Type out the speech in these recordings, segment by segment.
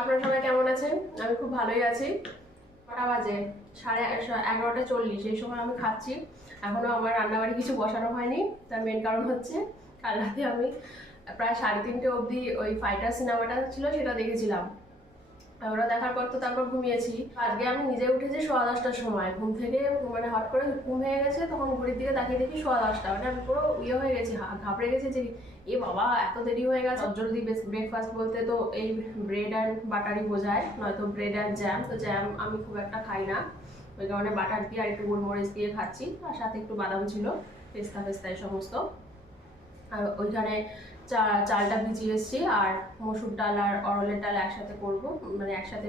আপনারা সবাই কেমন আছেন? আমি খুব ভালোই আছি। কটা বাজে? সাড়ে এগারোটা চল্লিশ, এই সময় আমি খাচ্ছি। এখনও আমার রান্নাবাড়ি কিছু বসানো হয়নি। তার মেন কারণ হচ্ছে, কাল রাতে আমি প্রায় সাড়ে তিনটে অবধি ওই ফাইটার সিনেমাটা ছিল, সেটা দেখেছিলাম। ওরা দেখার পর তো তারপর ঘুমিয়েছি। আজকে আমি নিজে উঠেছি সোয়া দশটার সময়, ঘুম থেকে মানে হট করে ঘুম হয়ে গেছে, তখন ঘড়ির দিকে তাকিয়ে দেখি সোয়া দশটা। মানে আমি পুরো ইয়ে হয়ে গেছি ঘাবড়ে গেছি যে, এ বাবা, এত দেরি হয়ে গেছে। জলদি ব্রেকফাস্ট বলতে তো এই ব্রেড অ্যান্ড বাটারই বোঝায়, নয়তো ব্রেড অ্যান্ড জ্যাম তো জ্যাম আমি খুব একটা খাই না। ওই কারণে বাটার দিয়ে আর একটু গোলমরিচ দিয়ে খাচ্ছি, আর সাথে একটু বাদাম ছিল পেস্তা ফেস্তা এই সমস্ত। আর ওইখানে চালটা ভিজিয়ে এসেছি আর মসুর ডাল আর অরলের ডাল একসাথে করব। মানে একসাথে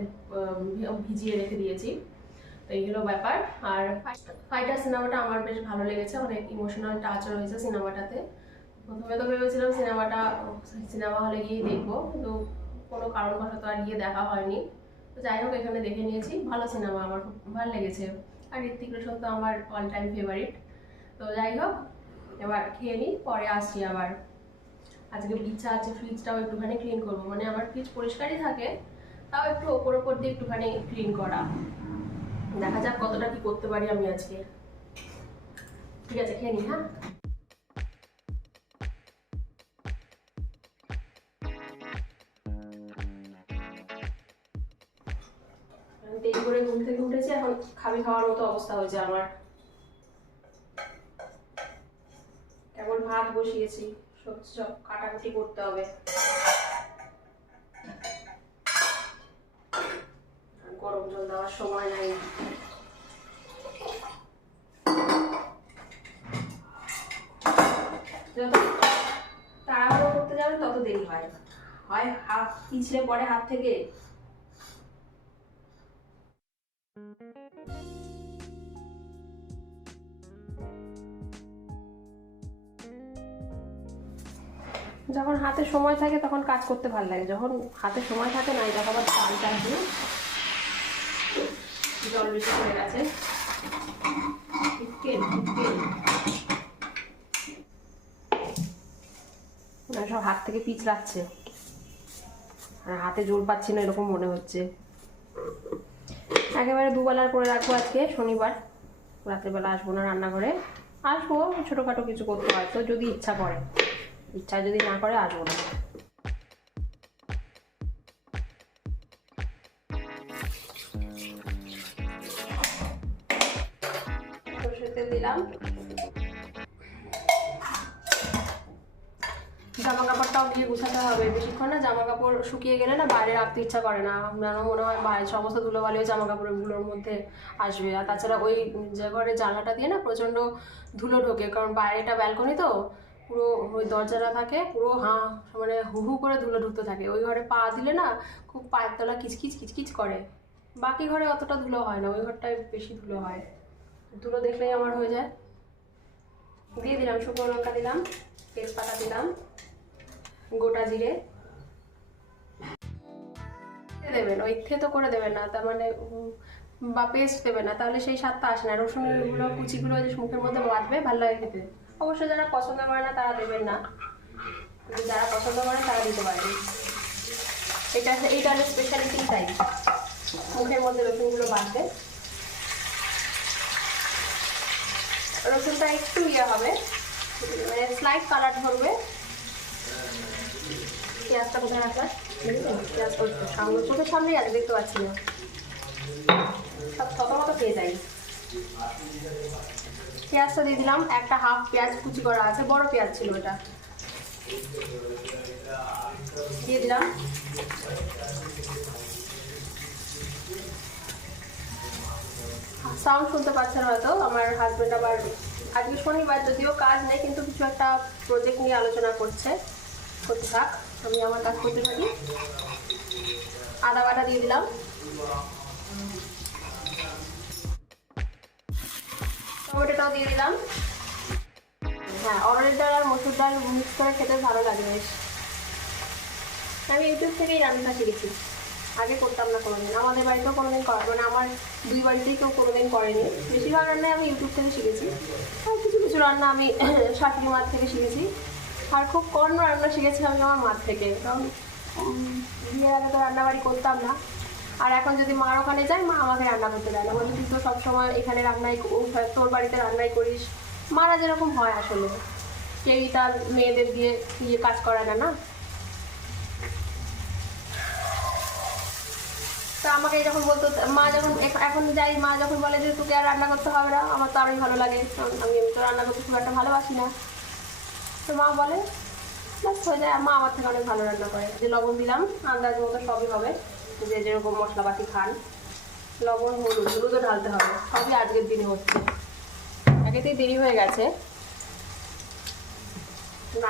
ভিজিয়ে রেখে দিয়েছি। তো এইগুলো ব্যাপার। আর ফাইটার সিনেমাটা আমার বেশ ভালো লেগেছে। অনেক ইমোশনাল টাচ রয়েছে সিনেমাটাতে। প্রথমে তো ভেবেছিলাম সিনেমাটা, সিনেমা হলে গিয়ে দেখব। কিন্তু কোনো কারণবশত আর গিয়ে দেখা হয়নি। তো যাই হোক, এখানে দেখে নিয়েছি। ভালো সিনেমা আমার খুব ভালো লেগেছে। আর ঋত্বিক রোশন তো আমার অল টাইম ফেভারিট তো যাই হোক, এবার খেয়ে নিই, পরে আসছি আবার। আজকে ইচ্ছা আছে ফ্রিজটাও একটুখানি ক্লিন করব। মানে আমার ফ্রিজ পরিষ্কারই থাকে, তাও একটু ওপর ওপর দিয়ে একটুখানি ক্লিন করা। দেখা যাক কতটা কি করতে পারি আমি আজকে। ঠিক আছে, খেয়ে নি হ্যাঁ? দেরি করে ঘুম থেকে এখন খাবি খাওয়ার মতো অবস্থা হয়েছে আমার। কেমন ভাত বসিয়েছি। সব কাটাকুটি করতে হবে। গরম জল দেওয়ার সময় নাই। যত তাড়াহুড়ো করতে যাবে তত দেরি হয়। হয় হাত পিছলে পড়ে হাত থেকে যখন হাতে সময় থাকে তখন কাজ করতে ভালো লাগে। যখন হাতে সময় থাকে না দেখো আবার চাল চাচ্ছি জল বেশি হয়ে গেছে। সব হাত থেকে পিচ লাগছে আর হাতে জোর পাচ্ছি না এরকম মনে হচ্ছে। একেবারে দুবেলার করে রাখব আজকে, শনিবার। রাত্রেবেলা আসব না রান্নাঘরে। আসব, ছোটোখাটো কিছু করতে হয়, তো যদি ইচ্ছা করে। ইচ্ছা যদি না করে, আসব না। জামা কাপড়টাও গিয়ে গুছাতে হবে। বেশিক্ষণ না জামা কাপড় শুকিয়ে গেলে না বাইরে রাখতে ইচ্ছা করে না। যেন মনে হয় বাইরে সমস্ত ধুলোবালিও জামা কাপড়গুলোর মধ্যে আসবে। আর তাছাড়া ওই যে ঘরে জানলাটা দিয়ে না প্রচণ্ড ধুলো ঢোকে। কারণ বাইরেটা ব্যালকনি তো পুরো ওই দরজাটা থাকে, পুরো হাঁ মানে হু হু করে ধুলো ঢুকতে থাকে। ওই ঘরে পা দিলে না খুব পায়ের তলা কিচকিচ কিচকিচ করে। বাকি ঘরে অতটা ধুলো হয় না, ওই ঘরটায় বেশি ধুলো হয়। ধুলো দেখলেই আমার হয়ে যায়। দিয়ে দিলাম শুকনো লঙ্কা দিলাম, তেজপাতা দিলাম, গোটা জিরে। দেবেন, ওই থেতো করে দেবেন না, তার মানে বা পেস্ট দেবে না, তাহলে সেই স্বাদটা আসে না। রসুনগুলো কুচিগুলো যে মুখের মধ্যে বাঁধবে, ভালো লাগে খেতে। অবশ্য যারা পছন্দ করে না, তারা দেবেন না। যারা পছন্দ করে তারা দিতে পারেন এটা এইটা ডালের স্পেশালিটি তাই মুখের মধ্যে রসুনগুলো বাঁধবে। রসুনটা একটু ইয়ে হবে। মানে স্লাইট কালার ধরবে। পেঁয়াজটা কোথায় রাখলাম পেঁয়াজ চোখের আছে, দেখতে পাচ্ছি না। সব থত মতো খেয়ে যাই। পেঁয়াজটা দিয়ে দিলাম, একটা হাফ পেঁয়াজ কুচি করা আছে, বড় পেঁয়াজ ছিল এটা। দিয়ে দিলাম। সাউন্ড শুনতে পাচ্ছেন হয়তো, আমার হাজব্যান্ড আবার, আজকে শনিবার যদিও কাজ নেই, কিন্তু কিছু একটা প্রজেক্ট নিয়ে আলোচনা করছে। করতে থাক, আমি আমার কাজ করতে থাকি। আদা বাটা দিয়ে দিলাম। টমেটোটাও দিয়ে দিলাম। হ্যাঁ অরড়ের ডাল আর মসুর ডাল মিক্স করে খেতে ভালো লাগে বেশ। আমি ইউটিউব থেকেই রান্না শিখেছি। আগে করতাম না কোনোদিন। আমাদের বাড়িতেও কোনোদিন করা মানে আমার দুই বাড়িতেই কেউ কোনোদিন করেনি। বেশিরভাগ রান্নাই আমি ইউটিউব থেকে শিখেছি। আর কিছু কিছু রান্না আমি শাশুড়ি মার থেকে শিখেছি। আর খুব কম রান্না শিখেছি আমি আমার মার থেকে। কারণ বিয়ের আগে তো রান্নাবাড়ি করতাম না। আর এখন যদি মার ওখানে যায়, মা আমাকে রান্না করতে দেয় না। বলছে, তুই তো সবসময় এখানে রান্নাই তোর বাড়িতে রান্নাই করিস। মারা যেরকম হয় আসলে। কেউই তার মেয়েদের দিয়ে দিয়ে কাজ করায় না না? তা আমাকে যখন বলতো মা যখন এখন যাই, মা যখন বলে যে, তোকে আর রান্না করতে হবে না, আমার তো আরোই ভালো লাগে। আমি এমনি তো রান্না করতে খুব একটা ভালোবাসি না। তো মা বলে, ব্যাস, হয়ে যায়। মা আমার থেকে অনেক ভালো রান্না করে। যে লবণ দিলাম, আন্দাজ মতো সবই হবে। যে যেরকম মশলাপাতি খান। লবণ, হলুদ হলুদও ঢালতে হবে। সবই আজকের দিনে হচ্ছে। আগেতেই দেরি হয়ে গেছে।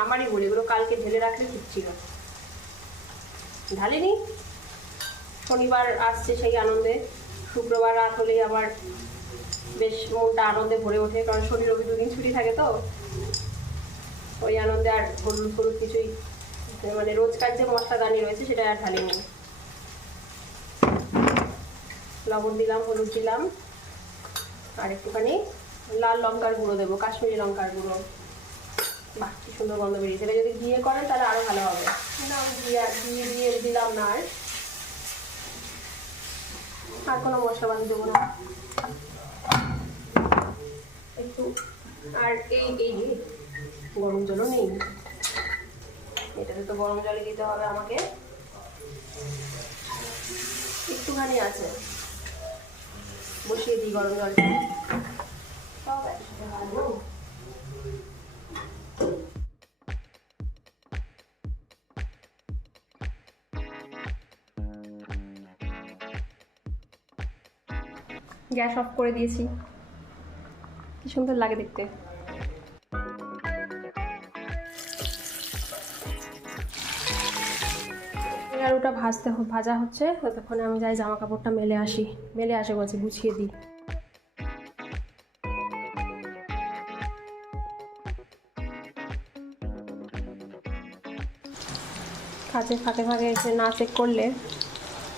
আমারই ভুল, এগুলো কালকে ঢেলে রাখলে ঠিক ছিল ঢালিনি। শনিবার আসছে সেই আনন্দে। শুক্রবার রাত হলেই আবার বেশ মনটা আনন্দে ভরে ওঠে, কারণ শনি, রবি দুদিন ছুটি থাকে তো। ওই আনন্দে আর হলুদ হলুদ কিছুই মানে রোজকার যে মশলা দানি রয়েছে সেটা আর ঢালিনি। লবণ দিলাম, হলুদ দিলাম। আর একটুখানি লাল লঙ্কার গুঁড়ো দেবো, কাশ্মীরি লঙ্কার গুঁড়ো। বাহ, কি সুন্দর গন্ধ বেরিয়েছে। এটা যদি ঘিয়ে করেন, তাহলে আরও ভালো হবে। কিন্তু আমি দিয়ে দিলাম না আর। আর কোনো মশলা বানি দেবো না। একটু, আর এই এই গরম জলও নেই। এটাতে তো গরম জলে দিতে হবে আমাকে। একটুখানি আছে। বসিয়ে দিই গরম জলটা গ্যাস অফ করে দিয়েছি। কি সুন্দর লাগে দেখতে। আলুটা ভাজতে ভাজা হচ্ছে, ততক্ষণে আমি যাই জামা কাপড়টা মেলে আসি। মেলে আসে বলছি, গুছিয়ে দিই কাজে ফাঁকে ফাঁকে এসে না চেক করলে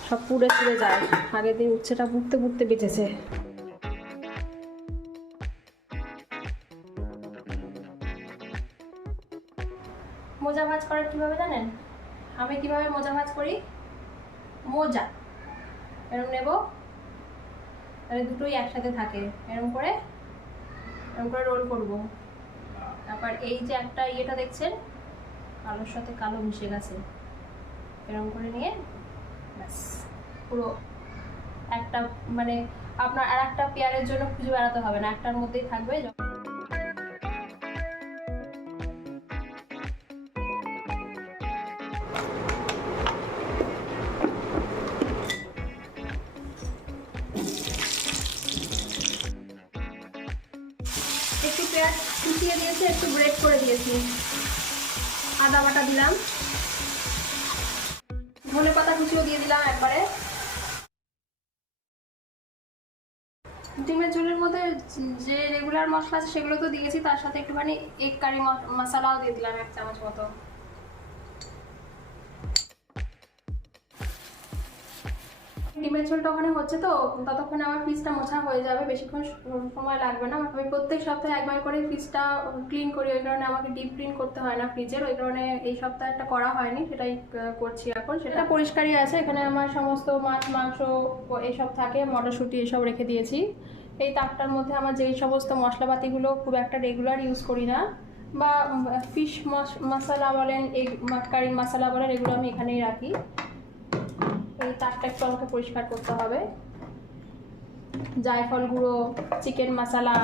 সব পুড়ে পুড়ে যায়। আগের দিন উচ্ছেটা পুড়তে পুড়তে বেঁচেছে। মোজা ভাজ করার কীভাবে জানেন? আমি কীভাবে মোজা ভাজ করি? মোজা। এরম নেব। তাহলে দুটোই একসাথে থাকে। এরম করে এরম করে রোল করব। তারপর এই যে একটা ইয়েটা দেখছেন? কালোর সাথে কালো মিশে গেছে। এরম করে নিয়ে, ব্যাস। পুরো একটা মানে আপনার আর একটা পেয়ারের জন্য খুঁজে বেড়াতে হবে না। একটার মধ্যেই থাকবে। যখন দিয়েছি। আদা বাটা দিলাম। ধনে পাতা কুচিও দিয়ে দিলাম একবারে। ডিমের ঝোলের মধ্যে যে রেগুলার মশলা আছে সেগুলো তো দিয়েছি, তার সাথে একটুখানি এগ কারি মশলাও দিয়ে দিলাম এক চামচ মতো। ডিমের ঝোলটা ওখানে হচ্ছে তো, ততক্ষণে আমার ফ্রিজটা মোছা হয়ে যাবে, বেশিক্ষণ সময় লাগবে না। আমি প্রত্যেক সপ্তাহে একবার করে ফ্রিজটা ক্লিন করি, ওই কারণে আমাকে ডিপ ক্লিন করতে হয় না ফ্রিজের ওই কারণে এই সপ্তাহে একটা করা হয়নি, সেটাই করছি এখন। সেটা পরিষ্কারই আছে, এখানে আমার সমস্ত মাছ, মাংস এসব থাকে, মটরশুঁটি এসব রেখে দিয়েছি। এই তাকটার মধ্যে আমার যেই সমস্ত মশলাপাতিগুলো খুব একটা রেগুলার ইউজ করি না, বা ফিশ মশলা বলেন, এগ কারি মশলা বলেন, এগুলো আমি এখানেই রাখি। এই তাকটা একটু আমাকে পরিষ্কার করতে হবে। জায়ফল গুঁড়ো, চিকেন মশলা,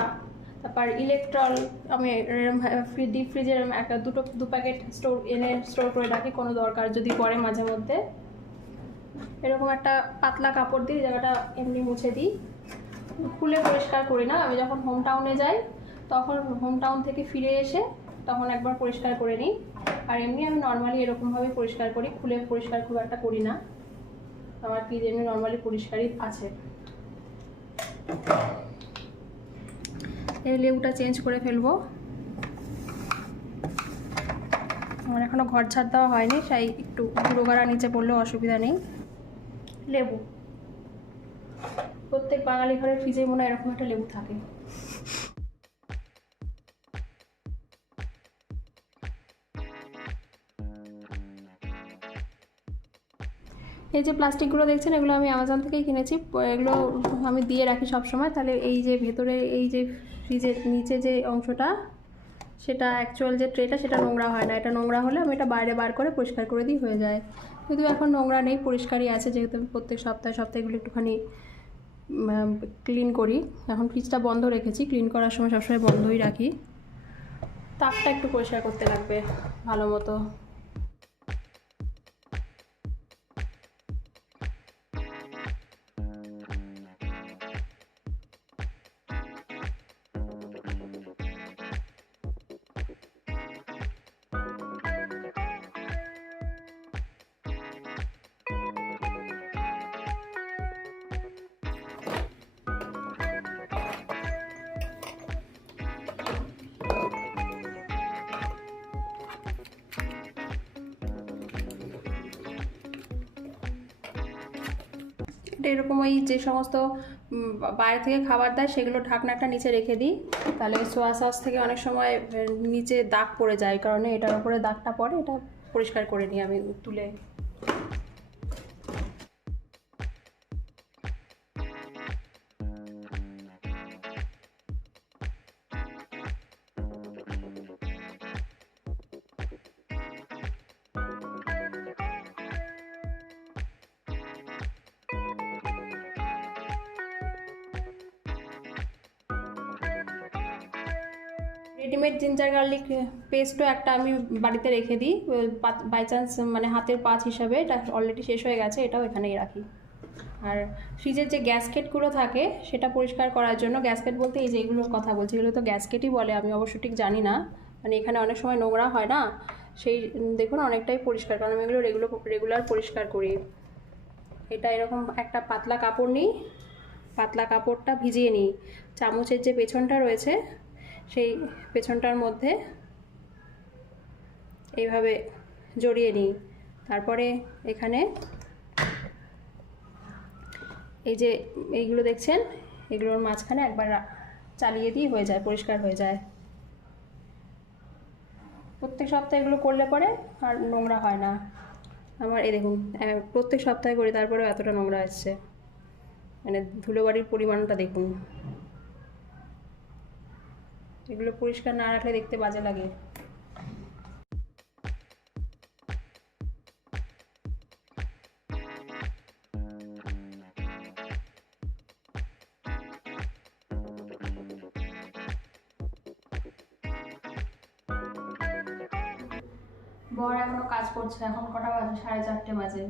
তারপর ইলেকট্রল, আমি ডিপ ফ্রিজে একটা দুটো, দু প্যাকেট স্টোর এনে স্টোর করে রাখি, কোনো দরকার যদি পরে মাঝে মধ্যে। এরকম একটা পাতলা কাপড় দিয়ে জায়গাটা এমনি মুছে দিই। খুলে পরিষ্কার করি না, আমি যখন হোম টাউনে যাই, তখন হোম টাউন থেকে ফিরে এসে তখন একবার পরিষ্কার করে নিই। আর এমনি আমি নর্মালি এরকমভাবে পরিষ্কার করি, খুলে পরিষ্কার খুব একটা করি না। আমার পিজ এমনি নর্মালি পরিষ্কারই আছে। এই লেবুটা চেঞ্জ করে ফেলব। আমার এখনও ঘর ছাড় দেওয়া হয়নি, তাই একটু গুঁড়ো নিচে পড়লেও অসুবিধা নেই। লেবু। প্রত্যেক বাঙালি ঘরের ফ্রিজে মনে হয় এরকম একটা লেবু থাকে। এই যে প্লাস্টিকগুলো দেখছেন, এগুলো আমি অ্যামাজন থেকেই কিনেছি। এগুলো আমি দিয়ে রাখি সব সময় তাহলে এই যে ভেতরে, এই যে ফ্রিজের নিচে যে অংশটা, সেটা অ্যাকচুয়াল যে ট্রেটা সেটা নোংরা হয় না। এটা নোংরা হলে আমি এটা বাইরে বার করে পরিষ্কার করে দিই, হয়ে যায়। কিন্তু এখন নোংরা নেই, পরিষ্কারই আছে। যেহেতু আমি প্রত্যেক সপ্তাহে সপ্তাহে এগুলো একটুখানি ক্লিন করি। এখন ফ্রিজটা বন্ধ রেখেছি। ক্লিন করার সময় সবসময় বন্ধই রাখি। তাকটা একটু পরিষ্কার করতে লাগবে, ভালো মতো। এরকম ওই যে সমস্ত বাইরে থেকে খাবার দেয়, সেগুলো ঢাকনাটা নিচে রেখে দিই। তাহলে সোয়া সস থেকে অনেক সময় নিচে দাগ পড়ে যায় কারণে এটার উপরে দাগটা পড়ে, এটা পরিষ্কার করে নিই আমি তুলে। রেডিমেড জিঞ্জার গার্লিক পেস্টও একটা আমি বাড়িতে রেখে দিই বাই চান্স মানে হাতের পাঁচ হিসাবে, এটা অলরেডি শেষ হয়ে গেছে, এটাও এখানেই রাখি। আর ফ্রিজের যে গ্যাসকেটগুলো থাকে, সেটা পরিষ্কার করার জন্য, গ্যাসকেট বলতে এই যে এগুলোর কথা বলছি, এগুলো তো গ্যাসকেটই বলে, আমি অবশ্য ঠিক জানি না। মানে এখানে অনেক সময় নোংরা হয় না, সেই দেখুন অনেকটাই পরিষ্কার, কারণ আমি এগুলো রেগুলো রেগুলার পরিষ্কার করি। এটা এরকম একটা পাতলা কাপড় নিই, পাতলা কাপড়টা ভিজিয়ে নিই। চামচের যে পেছনটা রয়েছে সেই পেছনটার মধ্যে এইভাবে জড়িয়ে নিই। তারপরে এখানে এই যে এইগুলো দেখছেন, এগুলোর মাঝখানে একবার চালিয়ে দিই, হয়ে যায়, পরিষ্কার হয়ে যায়। প্রত্যেক সপ্তাহে এগুলো করলে পরে আর নোংরা হয় না। আমার, এই দেখুন প্রত্যেক সপ্তাহে করি, তারপরেও এতটা নোংরা আসছে মানে ধুলোবাড়ির পরিমাণটা দেখুন। এগুলো পরিষ্কার না রাখলে দেখতে বাজে লাগে। বর এখনও কাজ করছে এখন কটা বাজে? সাড়ে চারটে বাজে।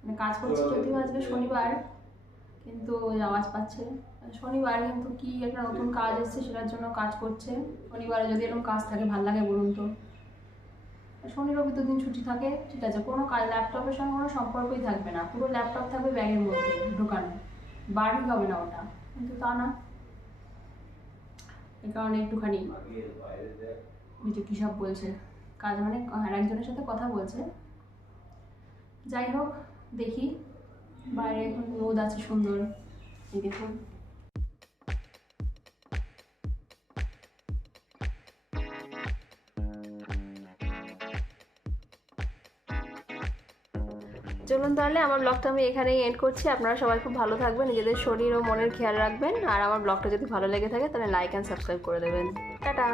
মানে কাজ করছে যদিও আজকে শনিবার। ওই আওয়াজ পাচ্ছে। শনিবার কিন্তু কি একটা নতুন কাজ এসছে সেটার জন্য কাজ করছে। শনিবারে যদি এরকম কাজ থাকে, ভালো লাগে বলুন তো। শনি, রবি দুদিন ছুটি থাকে, ঠিক আছে। কোনো কাজ, ল্যাপটপের সঙ্গে কোনো সম্পর্কই থাকবে না। পুরো ল্যাপটপ থাকবে ব্যাগের মধ্যে ঢোকানো। বাড়ি হবে না ওটা। কিন্তু তা না। এই কারণে একটুখানি ওই যে সব বলছে? কাজ মানে আর একজনের সাথে কথা বলছে। যাই হোক, দেখি। বাইরে এখন রোদ আছে সুন্দর। এই দেখুন চলুন তাহলে, আমার ব্লগটা আমি এখানেই এন্ড করছি। আপনারা সবাই খুব ভালো থাকবেন, নিজেদের শরীর ও মনের খেয়াল রাখবেন। আর আমার ব্লগটা যদি ভালো লেগে থাকে, তাহলে লাইক অ্যান্ড সাবস্ক্রাইব করে দেবেন। টাটা!